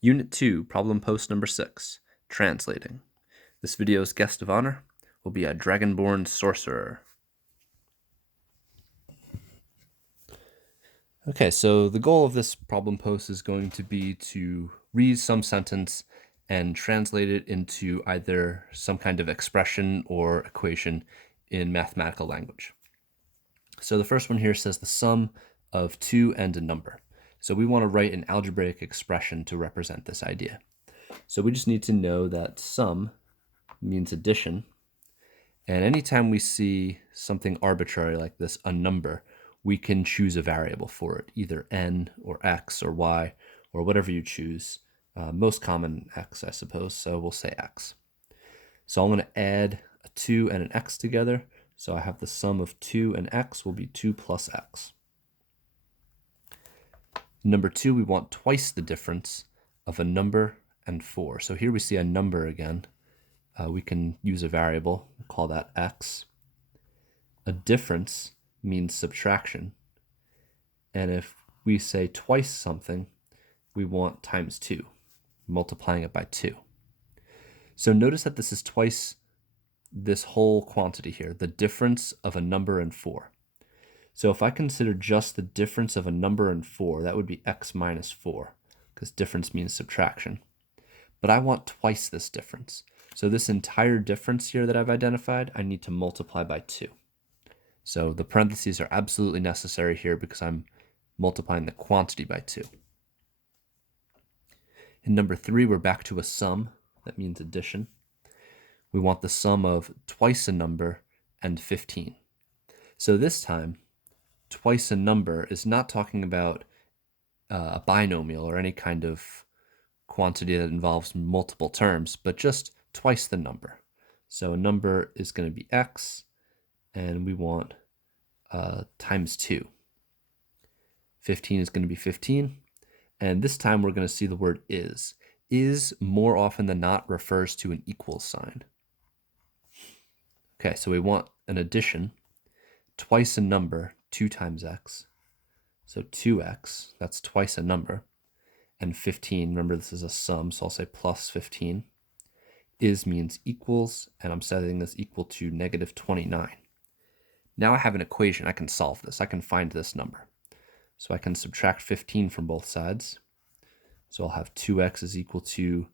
Unit 2, problem post number 6, translating. This video's guest of honor will be a dragonborn sorcerer. Okay, so the goal of this problem post is going to be to read some sentence and translate it into either some kind of expression or equation in mathematical language. So the first one here says the sum of 2 and a number. So we want to write an algebraic expression to represent this idea. So we just need to know that sum means addition. And anytime we see something arbitrary like this, a number, we can choose a variable for it, either n or x or y or whatever you choose. Most common x, I suppose, so we'll say x. So I'm going to add a 2 and an x together. So I have the sum of 2 and x will be 2 plus x. Number 2, we want twice the difference of a number and 4. So here we see a number again. We can use a variable, we'll call that x. A difference means subtraction. And if we say twice something, we want times 2, multiplying it by 2. So notice that this is twice this whole quantity here, the difference of a number and 4. So if I consider just the difference of a number and 4, that would be x minus 4, because difference means subtraction. But I want twice this difference. So this entire difference here that I've identified, I need to multiply by 2. So the parentheses are absolutely necessary here because I'm multiplying the quantity by 2. In number 3, we're back to a sum. That means addition. We want the sum of twice a number and 15. So this time, twice a number is not talking about a binomial or any kind of quantity that involves multiple terms, but just twice the number. So a number is going to be x, and we want times 2. 15 is going to be 15, and this time we're going to see the word is. Is more often than not refers to an equal sign. Okay, so we want an addition, twice a number, 2 times x, so 2x, that's twice a number, and 15, remember this is a sum, so I'll say plus 15. Is means equals, and I'm setting this equal to negative 29. Now I have an equation. I can solve this. I can find this number. So I can subtract 15 from both sides. So I'll have 2x is equal to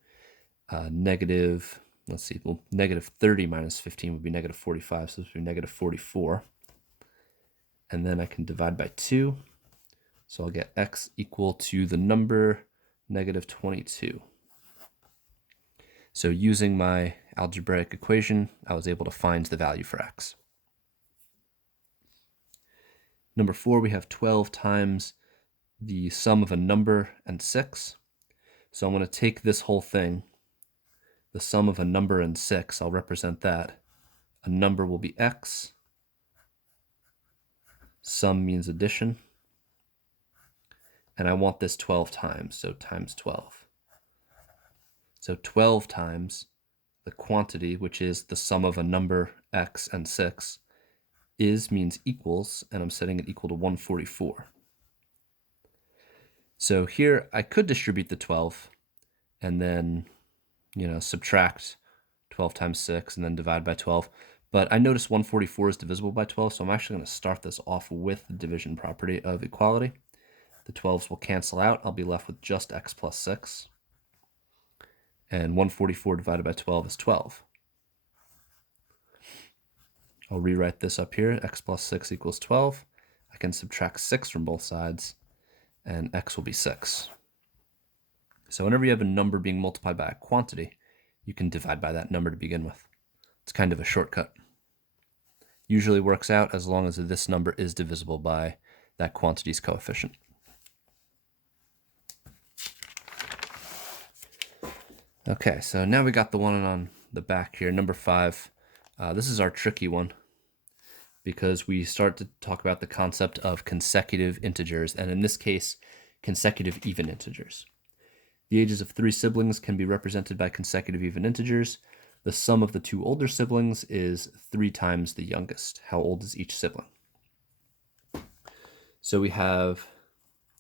negative 30 minus 15 would be negative 45, so this would be negative 44. And then I can divide by 2. So I'll get x equal to the number negative 22. So using my algebraic equation, I was able to find the value for x. Number 4, we have 12 times the sum of a number and 6. So I'm going to take this whole thing, the sum of a number and 6, I'll represent that. A number will be x. Sum means addition. And I want this 12 times, so times 12. So 12 times the quantity, which is the sum of a number x and 6, is means equals, and I'm setting it equal to 144. So here I could distribute the 12 and then, subtract 12 times 6 and then divide by 12. But I notice 144 is divisible by 12, so I'm actually going to start this off with the division property of equality. The 12s will cancel out. I'll be left with just x plus 6. And 144 divided by 12 is 12. I'll rewrite this up here. X plus 6 equals 12. I can subtract 6 from both sides, and x will be 6. So whenever you have a number being multiplied by a quantity, you can divide by that number to begin with. It's kind of a shortcut. Usually works out as long as this number is divisible by that quantity's coefficient. Okay, so now we got the one on the back here, number 5. This is our tricky one because we start to talk about the concept of consecutive integers, and in this case, consecutive even integers. The ages of 3 siblings can be represented by consecutive even integers. The sum of the 2 older siblings is 3 times the youngest. How old is each sibling? So we have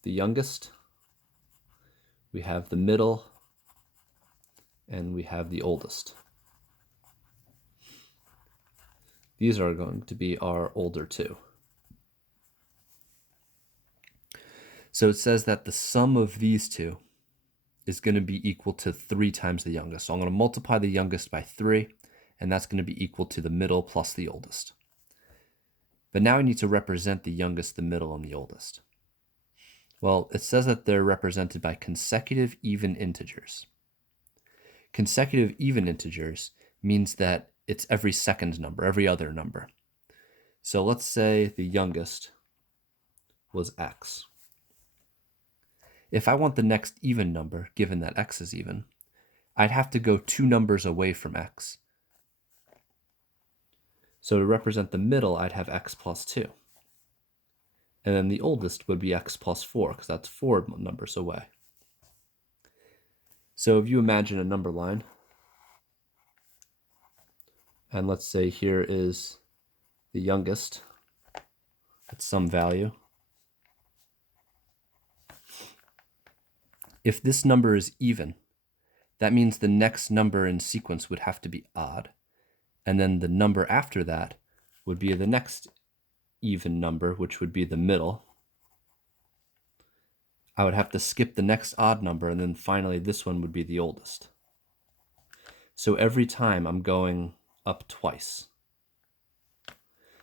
the youngest, we have the middle, and we have the oldest. These are going to be our older two. So it says that the sum of these two is going to be equal to 3 times the youngest. So I'm going to multiply the youngest by 3, and that's going to be equal to the middle plus the oldest. But now I need to represent the youngest, the middle, and the oldest. Well, it says that they're represented by consecutive even integers. Consecutive even integers means that it's every second number, every other number. So let's say the youngest was x. If I want the next even number, given that x is even, I'd have to go 2 numbers away from x. So to represent the middle, I'd have x plus 2. And then the oldest would be x plus 4, because that's 4 numbers away. So if you imagine a number line, and let's say here is the youngest at some value. If this number is even, that means the next number in sequence would have to be odd. And then the number after that would be the next even number, which would be the middle. I would have to skip the next odd number, and then finally this one would be the oldest. So every time I'm going up twice.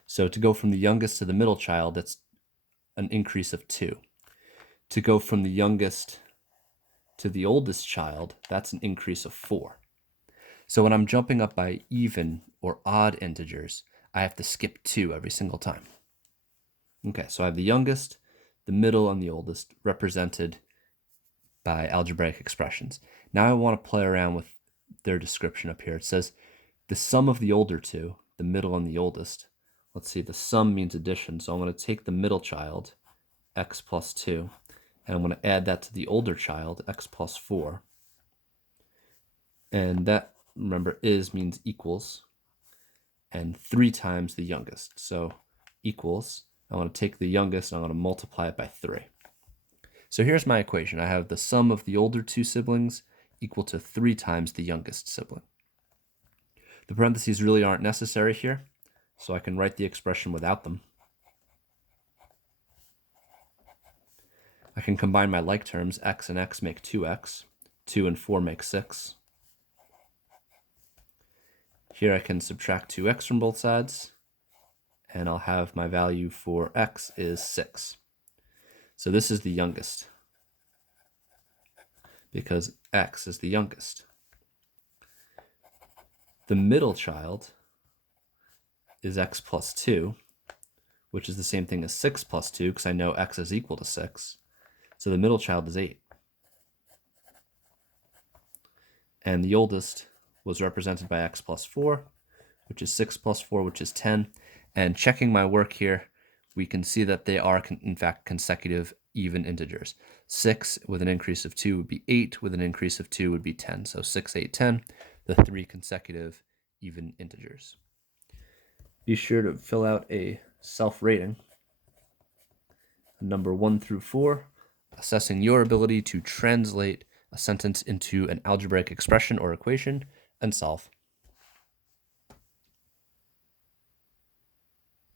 So to go from the youngest to the middle child, that's an increase of 2. To go from the youngest to the oldest child, that's an increase of 4. So when I'm jumping up by even or odd integers, I have to skip 2 every single time. Okay, so I have the youngest, the middle, and the oldest represented by algebraic expressions. Now I want to play around with their description up here. It says the sum of the older two, the middle and the oldest. Let's see, the sum means addition, so I'm going to take the middle child, x plus 2, and I'm going to add that to the older child, x plus 4. And that, remember, is means equals, and 3 times the youngest. So equals, I want to take the youngest and I'm going to multiply it by 3. So here's my equation. I have the sum of the older two siblings equal to 3 times the youngest sibling. The parentheses really aren't necessary here, so I can write the expression without them. I can combine my like terms. X and x make 2x. 2 and 4 make 6. Here I can subtract 2x from both sides, and I'll have my value for x is 6. So this is the youngest, because x is the youngest. The middle child is x plus 2, which is the same thing as 6 plus 2, because I know x is equal to 6. So the middle child is 8. And the oldest was represented by x plus 4, which is 6 plus 4, which is 10. And checking my work here, we can see that they are, in fact, consecutive even integers. 6 with an increase of 2 would be 8, with an increase of 2 would be 10. So 6, 8, 10, the 3 consecutive even integers. Be sure to fill out a self-rating, number 1 through 4, assessing your ability to translate a sentence into an algebraic expression or equation and solve.